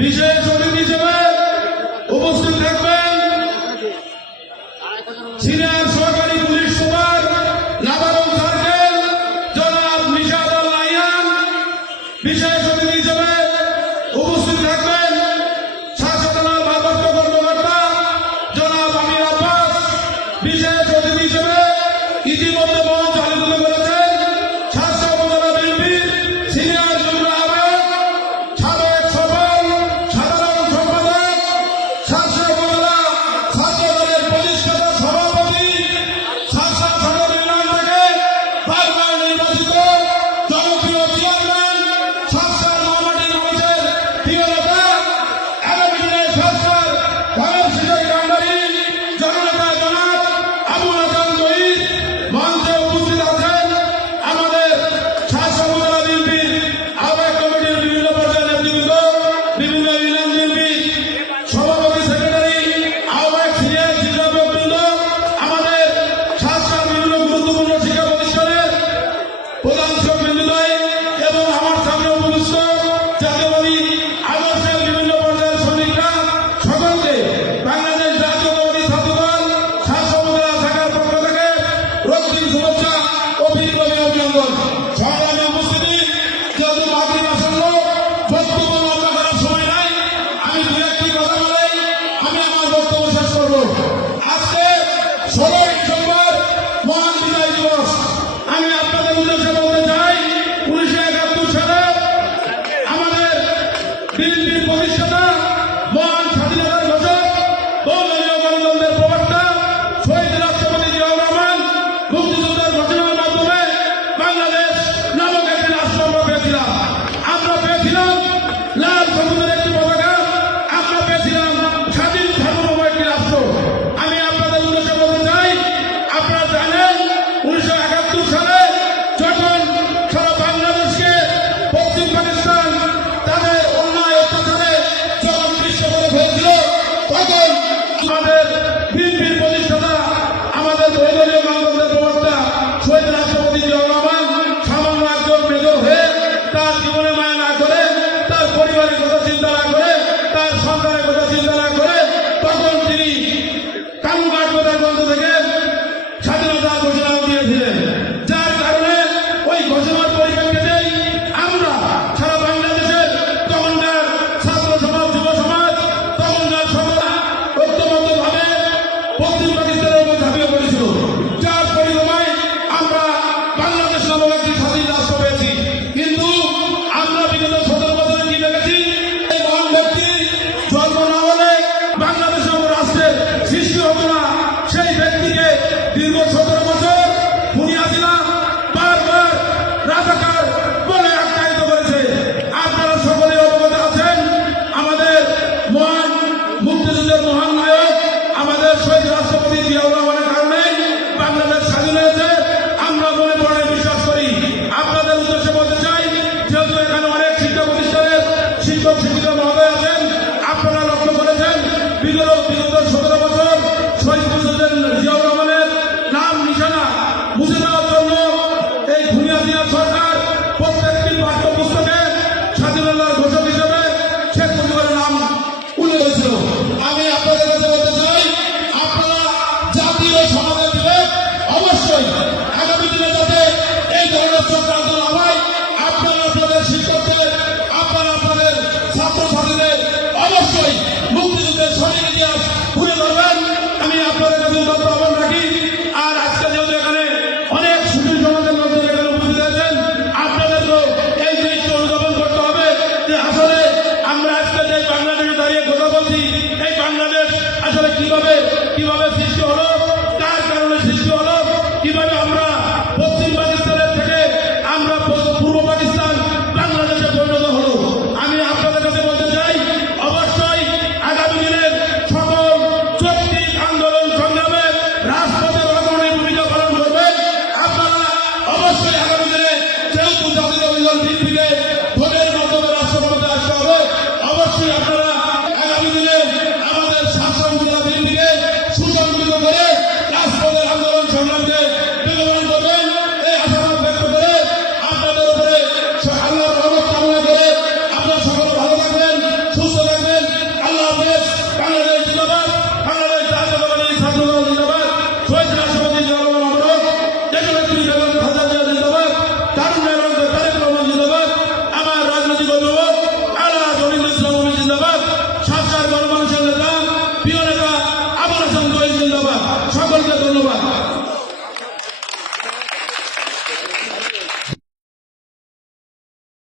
বিশেষ অতিথি হিসেবে উপস্থিত থাকবেন সিনিয়র সহকারী পুলিশ সুপার নাবারণ সার্কেল জনাব নিশাদুল আইয়ান। বিশেষ অতিথি হিসেবে উপস্থিত থাকবেন শাসক থানার ভারপ্রাপ্ত কর্মকর্তা জনাব আমির আব্বাস। বিশেষ অতিথি হিসেবে ইতিমধ্যে মঞ্চ আলোচনা করেছেন শাসক উপজেলা বিএনপির সিনিয়র যুগ্ম আহ্বায়ক সাবেক সফল সাধারণ সম্পাদক শাসক উপজেলা ছাত্রদলের প্রতিষ্ঠাতা সভাপতি শাসক সদর ইউনিয়ন থেকে বারবার নির্বাচিত জনপ্রিয় চেয়ারম্যান শাসক মহামাটি নামাজের প্রিয় নেতা আগামী দিনের শাসক ধানের শীষের কান্ডারি জননেতা জনাব আবুল হাসান জহির মঞ্চে উপস্থিত আছেন। আমাদের শাসক উপজেলা বিএনপির আহ্বায়ক কমিটির বিভিন্ন পর্যায়ের নেতৃবৃন্দ, বিভিন্ন ইউনিয়ন বিএনপির সভাপতি সেক্রেটারি, আহ্বায়ক সিনিয়র শিক্ষকবৃন্দ, আমাদের শাসক বিভিন্ন গুরুত্বপূর্ণ শিক্ষা প্রতিষ্ঠানের প্রধান শিক্ষক বৃন্দদ্বয় এবং আমার সামনে উপস্থিত জাতীয়বাদী আদর্শের বিভিন্ন পর্যায়ের শ্রমিকরা সকলকে বাংলাদেশ জাতীয়তাবাদী ছাত্রদল শাসক উপজেলা শাখার পক্ষ থেকে রক্তিম শুভেচ্ছা ও বিপ্লবী অভিনন্দন। সংগ্রামী উপস্থিতি, যেহেতু